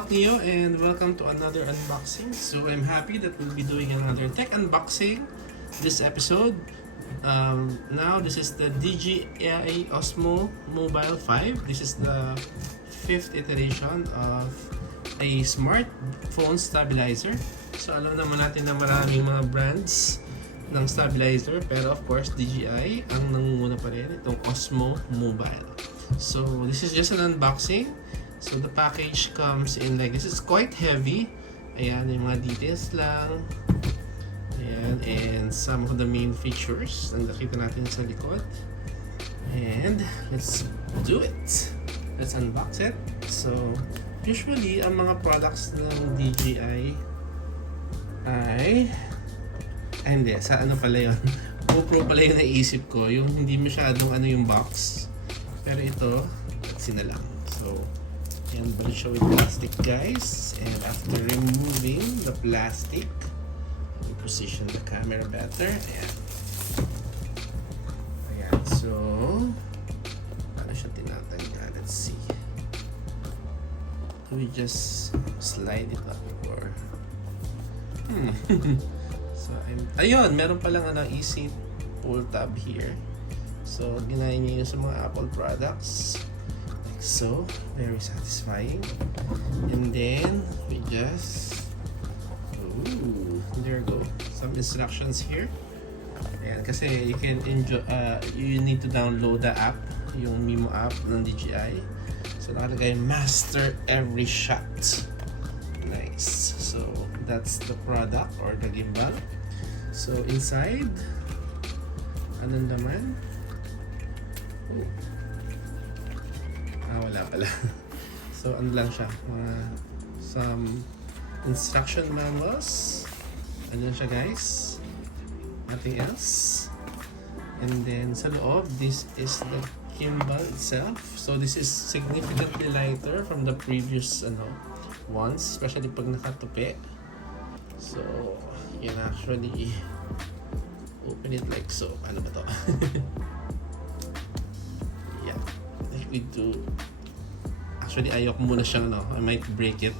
Doc Neo and welcome to another unboxing. So I'm happy that we'll be doing another tech unboxing this episode. Now this is the Dji Osmo Mobile 5. This is the 5th iteration of a smartphone stabilizer. So alam naman natin na maraming mga brands ng stabilizer, pero of course DJI ang nangunguna pa rin, itong Osmo Mobile. So this is just an unboxing. So the package comes in like this. Is quite heavy. Ayan, yung mga details lang. Ayan, and some of the main features ang nakita natin sa likod. And let's do it. Let's unbox it. So usually ang mga products ng DJI ay hindi, sa ano pala yun? GoPro pala yung naisip ko. Yung hindi masyadong ano yung box. Pero ito, sina lang. So yan, balik siya with plastic, guys. And after removing the plastic, we position the camera better. Ayan, so paano siya tinatanggal? Let's see. Do we just slide it up or so ayun, meron palang ano, easy pull tab here. So ginaya niya yun sa mga Apple products. So very satisfying. And then we just there you go, some instructions here. Ayan, kasi you can enjoy you need to download the app, yung Mimo app ng DJI. So nakalagay master every shot. Nice. So that's the product or the gimbal. So inside, anong naman? Wala pala. So ano lang siya, some instruction manuals. Ano siya, guys, nothing else. And then sa loob, this is the gimbal itself. So this is significantly lighter from the previous ones, especially pag nakatupi. So you can actually open it like so. Ano ba to? Yeah, like we do. Actually, ayok muna siyang I might break it.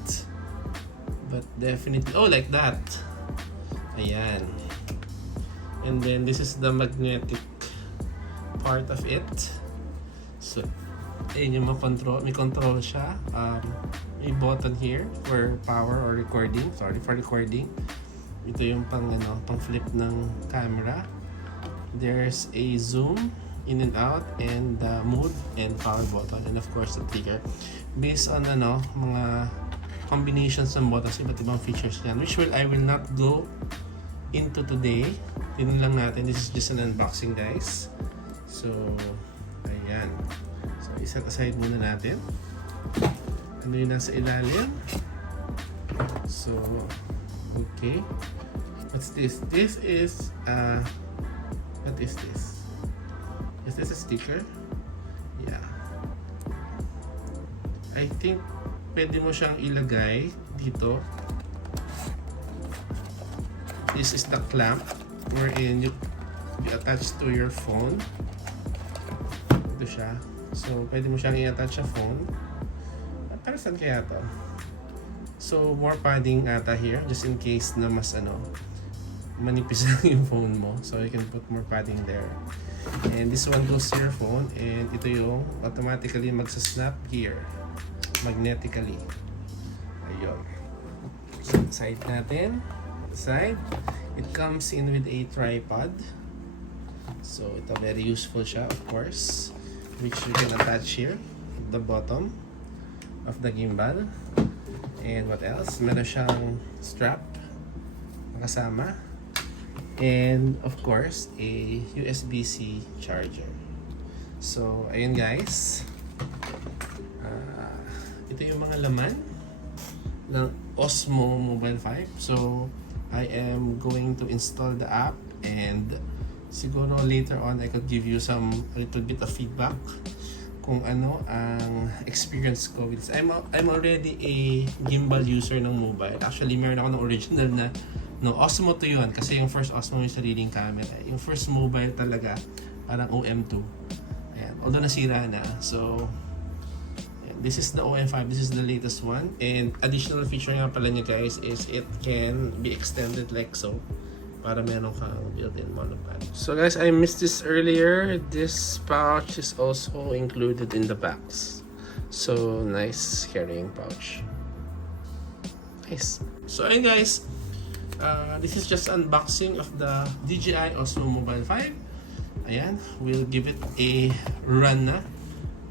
But definitely, like that. Ayan. And then this is the magnetic part of it. So, ayun yung control. May control siya. May button here for power or recording. Sorry, for recording. Ito yung pang flip ng camera. There's a zoom in and out, and the mode and power button, and of course the trigger. Based on mga combinations ng buttons, iba't ibang features yan, which I will not go into today. Tingnan lang natin. This is just an unboxing, guys. So ayan. So iset aside muna natin. Ano yung nasa ilalim? So okay. What's this? This is what is this? Is this a sticker? Yeah. I think pwede mo siyang ilagay dito. This is the clamp wherein you attach to your phone. Ito siya. So pwede mo siyang i-attach sa phone. Para saan kaya to? So more padding ata here, just in case na mas manipis lang yung phone mo. So you can put more padding there. And this one goes to your phone, and ito yung automatically magsa-snap here magnetically. Ayun. Side natin. Side. It comes in with a tripod. So ito very useful siya, of course, which you can attach here at the bottom of the gimbal. And what else? Meron siyang strap kasama. And of course, a USB-C charger. So, ayun, guys. Ito yung mga laman ng Osmo Mobile 5. So, I am going to install the app, and siguro later on I could give you a little bit of feedback kung ano ang experience ko with this. I'm already a gimbal user ng mobile. Actually, meron ako ng original na Osmo to yun, kasi yung first Osmo yung sariling camera. Yung first mobile talaga, parang OM2. Ayan. Although nasira na. So, ayan, This is the OM5. This is the latest one. And additional feature nga pala niya guys is it can be extended like so. Para meron kang built-in monopod. So guys, I missed this earlier. This pouch is also included in the box. So nice carrying pouch. Nice. So ayun guys, this is just unboxing of the DJI Osmo Mobile 5. Ayan, we'll give it a run na.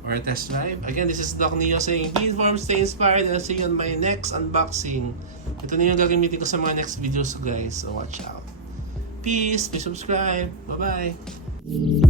Or a test drive. Again, this is Doc Nino saying, be informed, stay inspired, and I'll see you on my next unboxing. Ito na yung gagamitin ko sa mga next videos guys, so watch out. Peace, please subscribe, bye bye.